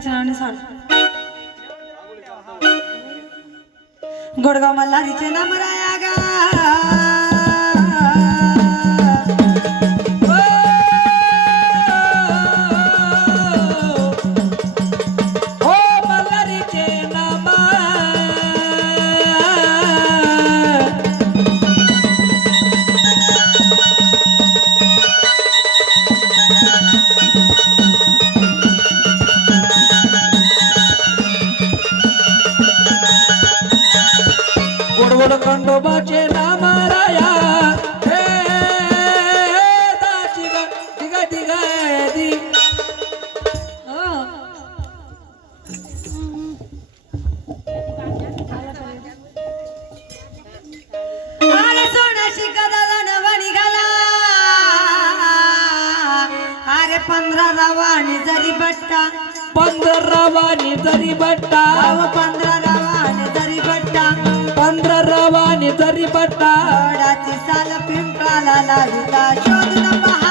देवाच्या नावाने सांग गोडगाव मल्हारीचे नाम राया गा नाम राया हे दाची ग दिग दिग दी. अरे निघाला. पंधरा रवाने जरी बट्टा. पंधरा वाणी तरी बट्टा. पंधरा रवानी साल पिंपळाला लागला शोधला पहा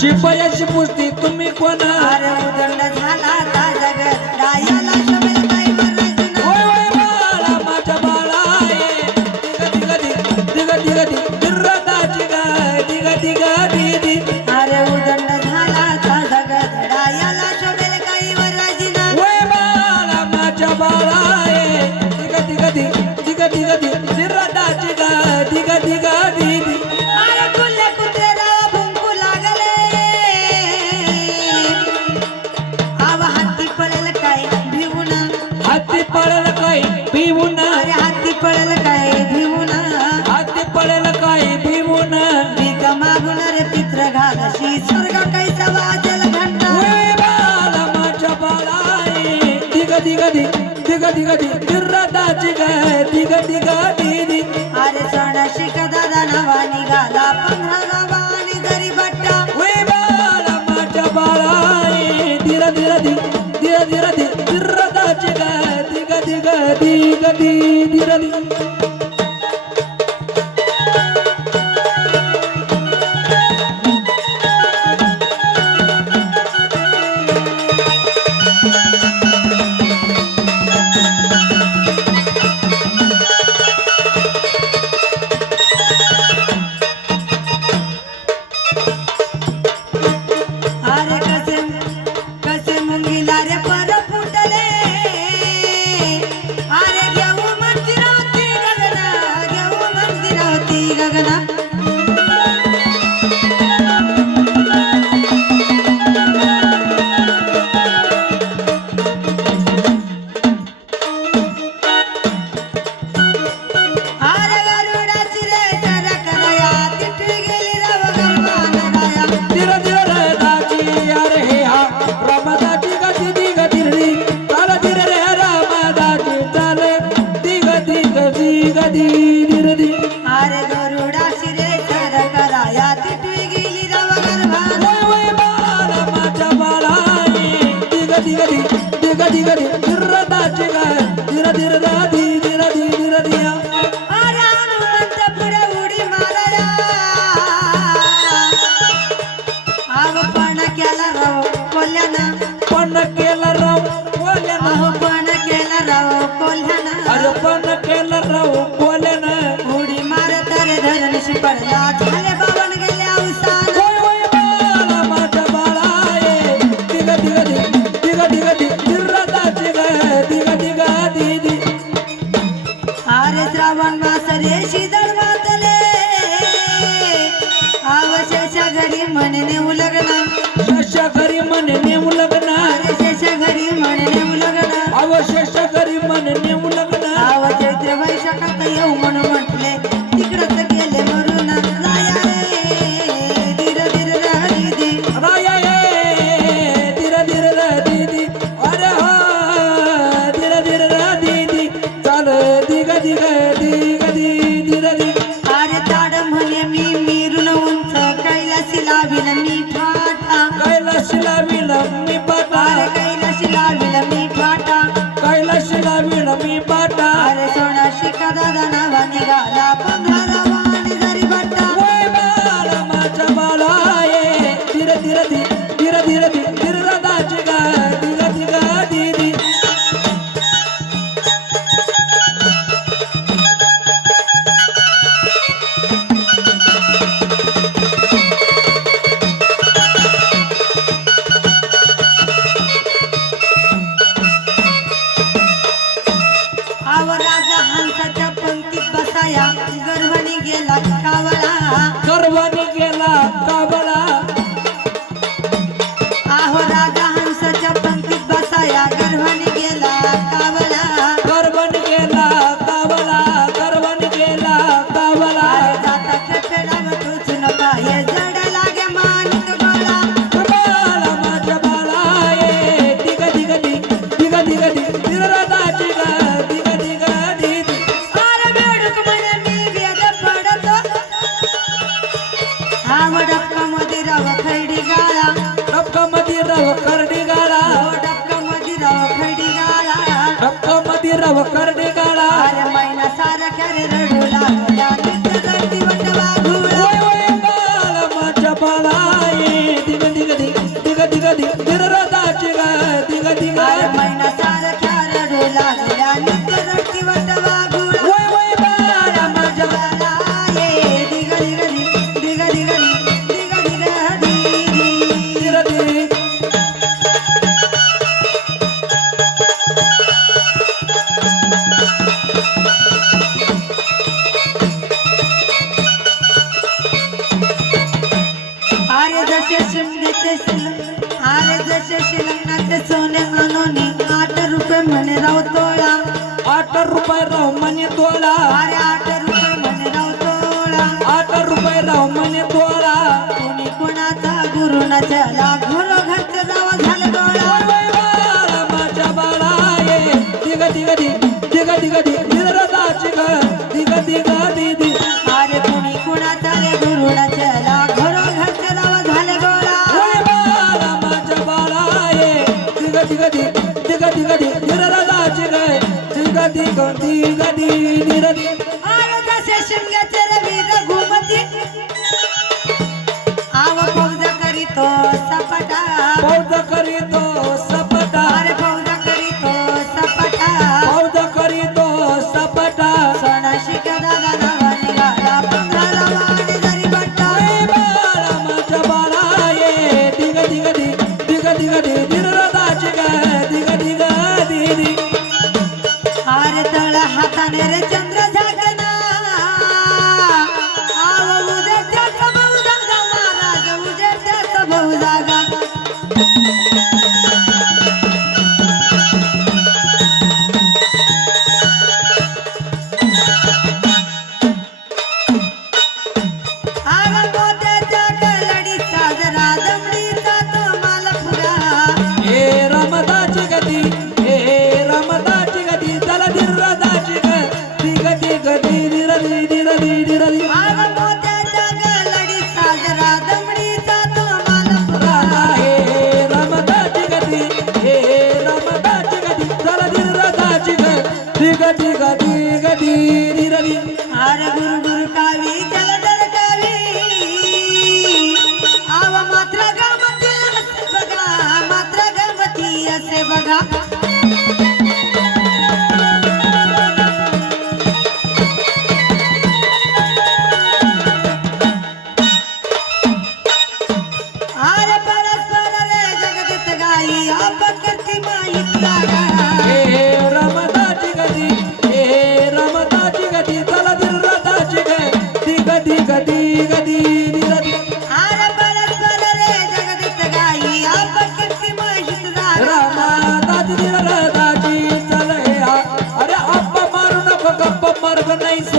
शिपयाची शिपयाशी तुम्ही कोणा अरे उदंड झाला दिग दिग दिग तिरताची ग दिग दिग दी दी अरे सोनाशी दादा नवा निघाला पंधरा नवानी जरी बट्टा. वय बाळा माझ्या बाळाए दिर दिर दी दिर दिर दी तिरताची ग दिग दिग दिग दी दिर దిగది దిగ దిగది దిర్రదా దిగ దిర దిరదా ది దిర ది దిర దియా ಪಣ್ಣ ಕೇಳರಾವ್ ಕೊಲ್ಯನ ಪಣ್ಣ ಕೇಳರಾವ್ ಕೊಲ್ಯನ ಅರೆ ಪಣ್ಣ कुरुणाच्या घरो घरचं जावा झालं डोळा. माझ्या बाळा ये दिग दिग दिग दिग दिग दिग दिरदाची गळ दिग दिग दिदी अरे कुणी कुणाचा रे गुरुणाच्या घरो घरचं जावा झालं डोळा. बाळा माझ्या बाळा ये दिग दिग दिग दिग दिग दिग दिरदाची गळ दिग दिग दिग दिग di ga di di దిగ దిగ దిగ దీని never nice.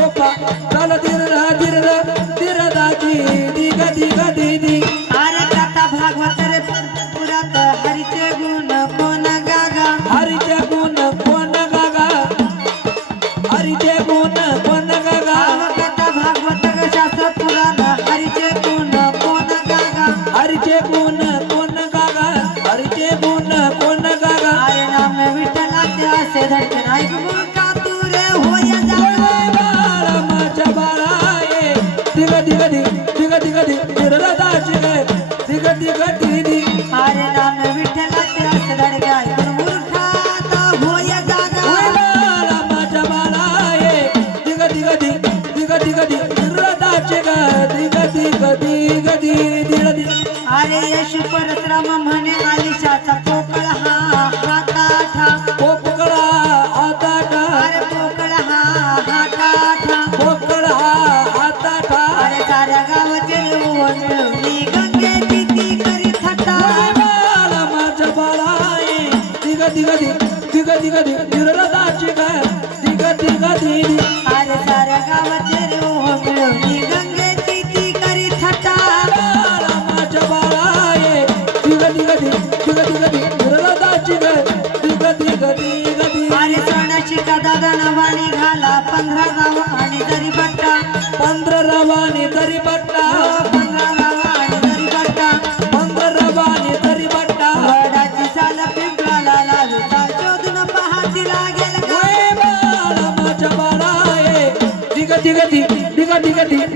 दिग दिग दिग दिग दिग दिग दिरदाची ग दिग दिग दिग दी दिग दिग अरे यशू परशुराम म्हणे आलिशाचा पोकळ हा हाताठा. पोकळा आता का अरे पोकळ हा हाताठा. पोकळा आता का अरे साऱ्या गावाचे मिळवली गंगेची ती करी थट्टा बाळा माझ्या ये दिग दिग दिग दिग दिग दिग दिरदाची ग दिग दिग पंधरा गाव आणि दरी पट्टा पंधरा रवानी तरी पट्टा पंधरा गाव आणि दरी पट्टा पंधरा रवानी तरी पट्टा वडाची साल पिंपळाला लाविता शोधून पहाती लागेल का? ओय बाळा माझ्या बाळा ये दिग दिग दिग दिग